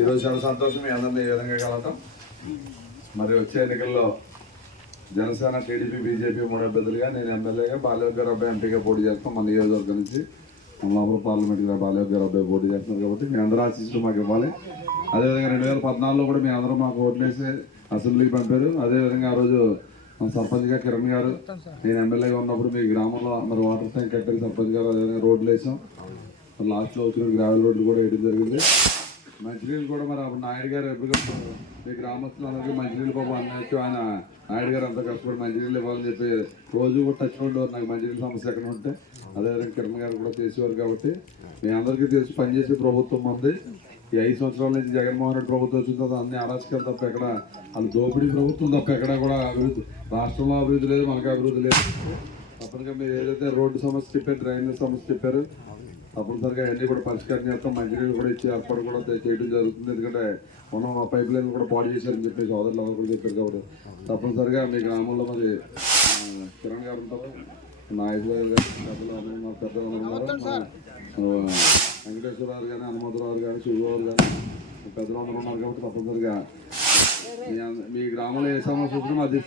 ఈరోజు చాలా సంతోషం మీ అందరినీ ఈ విధంగా కలవటం. మరి వచ్చే ఎన్నికల్లో జనసేన, టీడీపీ, బీజేపీ మూడు అభ్యర్థులుగా నేను ఎమ్మెల్యేగా, బాలయోగి గారు అబ్బాయి ఎంపీగా పోటీ చేస్తాం. మన నియోజకవర్గం నుంచి అమలాపురం పార్లమెంట్గా బాలయోగి గారు అబ్బాయి పోటీ చేస్తున్నారు కాబట్టి మీ అందరూ ఆశీస్సులు మాకు ఇవ్వాలి. అదేవిధంగా 2014లో కూడా మీ అందరూ మాకు ఓట్లేసి అసెంబ్లీకి పంపారు. అదేవిధంగా ఆ రోజు సర్పంచ్గా కిరణ్ గారు, నేను ఎమ్మెల్యేగా ఉన్నప్పుడు మీ గ్రామంలో మరి వాటర్ ట్యాంక్ కట్టారు సర్పంచ్ గారు. అదేవిధంగా రోడ్లు వేసాం. లాస్ట్లో వచ్చిన గ్రావెల్ రోడ్లు కూడా వేయడం జరిగింది. మంచినీళ్ళు కూడా మరి అప్పుడు నాయుడు గారు ఎప్పుడు మీ గ్రామస్తులందరికీ మంచినీళ్ళు పాపం అన్నట్టు ఆయన నాయుడు గారు అంతా కష్టపడి మంచినీళ్ళు ఇవ్వాలని చెప్పి రోజు కూడా టచ్ ఉండేవారు నాకు మంచినీళ్ళ సమస్య ఎక్కడ ఉంటే. అదేవిధంగా కిరణ్ గారు కూడా చేసేవారు కాబట్టి మీ అందరికీ తెలిసి పనిచేసే ప్రభుత్వం ఉంది. ఈ 5 సంవత్సరాల నుంచి జగన్మోహన్ రెడ్డి ప్రభుత్వం వచ్చిన తర్వాత అన్ని అరాచకాలు తప్ప ఎక్కడ అది దోపిడీ ప్రభుత్వం తప్ప ఎక్కడ కూడా అభివృద్ధి, రాష్ట్రంలో అభివృద్ధి లేదు, మనకు అభివృద్ధి లేదు. తప్పనిగా మీరు ఏదైతే రోడ్డు సమస్య చెప్పారు, డ్రైనేజ్ సమస్య చెప్పారు, తప్పనిసరిగా అన్నీ కూడా పరిష్కారం చేస్తాం. మంచినీళ్ళు కూడా ఇచ్చి ఏర్పాటు కూడా చేయడం జరుగుతుంది. ఎందుకంటే మనం ఆ పైప్ లైన్ కూడా పాడు చేశారని చెప్పి సోదరులు ఎవరు కూడా చెప్పారు కాబట్టి తప్పనిసరిగా మీ గ్రామంలో మరి కిరణ్ గారు ఉంటారు, నాయకులు గారు, పెద్దలు ఉన్నారు, వెంకటేశ్వరరావు కానీ, హనుమంతరావు కానీ, శివరావు కానీ పెద్దలందరూ ఉన్నారు కాబట్టి తప్పనిసరిగా మీ గ్రామంలో ఏ సమస్య వచ్చినా అది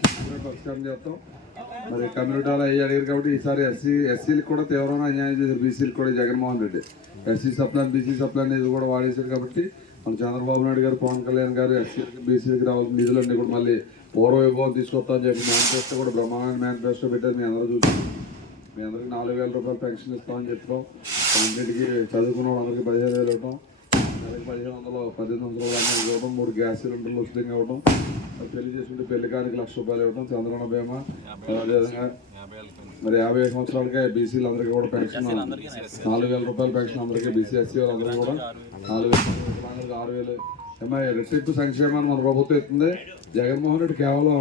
పరిష్కారం చేస్తాం. మరి కమ్యూనిటీలో అయ్యి అడిగారు కాబట్టి ఈసారి ఎస్సీలకు కూడా తీవ్రమైన అన్యాయం చేశారు. బీసీలకు కూడా Jaganmohan Reddy SC subplan, BC subplan ఇది కూడా వాడేశారు కాబట్టి మన చంద్రబాబు నాయుడు గారు, పవన్ కళ్యాణ్ గారు ఎస్సీలకి, బీసీలకి రావాల్సిన నిధులన్నీ కూడా మళ్ళీ పూర్వ విభావం తీసుకొస్తామని చెప్పి మేనిఫెస్టో కూడా బ్రహ్మాండ మేనిఫెస్టో పెట్టారు. మీ అందరూ చూసి మీ అందరికి 4,000 రూపాయలు పెన్షన్ ఇస్తామని చెప్పాం. ఇంటికి చదువుకున్న వాళ్ళందరికీ 15,000 ఇవ్వడం, నెలకి 1,500, 1800 ఇవ్వడం, 3 గ్యాస్ సిలిండర్లు ఉచితంగా ఇవ్వడం, పెళ్లి చేసుకుంటే పెళ్లి కాడికి 1,00,000 రూపాయలు ఇవ్వడం, చంద్రబాబు బీమా. అదేవిధంగా మరి 50 సంవత్సరాలకే బీసీలు అందరికీ కూడా పెన్షన్ 4,000 రూపాయల పెన్షన్ అందరికీ, బీసీ ఎస్సీ వాళ్ళందరికీ కూడా 4,000, 6,000. రెట్టింపు సంక్షేమాన్ని మన ప్రభుత్వం ఇస్తుంది. జగన్మోహన్ రెడ్డి కేవలం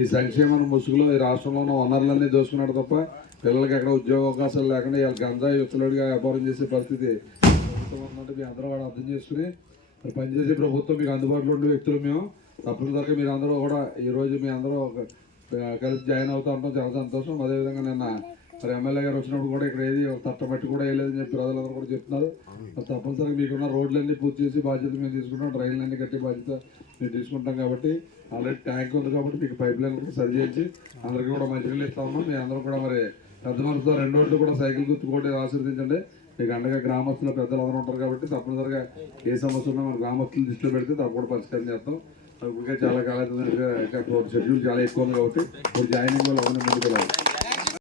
ఈ సంక్షేమాన్ని ముసుగులో ఈ రాష్ట్రంలో ఉన్న వనరులన్నీ దోచుకున్నాడు తప్ప పిల్లలకి ఎక్కడ ఉద్యోగ అవకాశాలు లేకుండా వీళ్ళ గంజాయి యుక్తులుగా వ్యాపారం చేసే పరిస్థితి ప్రభుత్వం ఉందంటే మీ అందరూ కూడా అర్థం చేసుకుని మరి పనిచేసే ప్రభుత్వం మీకు అందుబాటులో ఉండే వ్యక్తులు మేము. తప్పనిసరిగా మీరు అందరూ కూడా ఈరోజు మీ అందరూ కలిసి జాయిన్ అవుతూ ఉంటాం, చాలా సంతోషం. అదేవిధంగా నిన్న మరి ఎమ్మెల్యే గారు వచ్చినప్పుడు కూడా ఇక్కడ ఏది తట్టమట్టి కూడా వేయలేదని చెప్పి ప్రజలందరూ కూడా చెప్తున్నారు. తప్పనిసరిగా మీకున్న రోడ్లన్నీ పూర్తి చేసి బాధ్యత మేము తీసుకుంటాం, డ్రైన్లన్నీ కట్టి బాధ్యత మేము తీసుకుంటాం. కాబట్టి ఆల్రెడీ ట్యాంక్ ఉంది కాబట్టి మీకు పైప్ లైన్ కూడా సరి చేసి అందరికీ కూడా మంచినీళ్ళు ఇస్తా ఉన్నాం. మీ అందరూ కూడా మరి పెద్ద మనసుతో 2 రోజులు కూడా సైకిల్ గుర్తుకోటి ఆశీర్వదించండి. మీకు అండగా గ్రామస్తుల పెద్దలు అందరూ ఉంటారు కాబట్టి తప్పనిసరిగా ఏ సమస్య ఉన్నా మన గ్రామస్తులు దృష్టిలో పెడితే తప్పకుండా పరిష్కారం చేస్తాం. ఇప్పటికే చాలా కాలం షెడ్యూల్ చాలా ఎక్కువ ఉంది కాబట్టి ఇప్పుడు జాయినింగ్ వాళ్ళు అవన్నీ ముందుకు వెళ్ళాలి.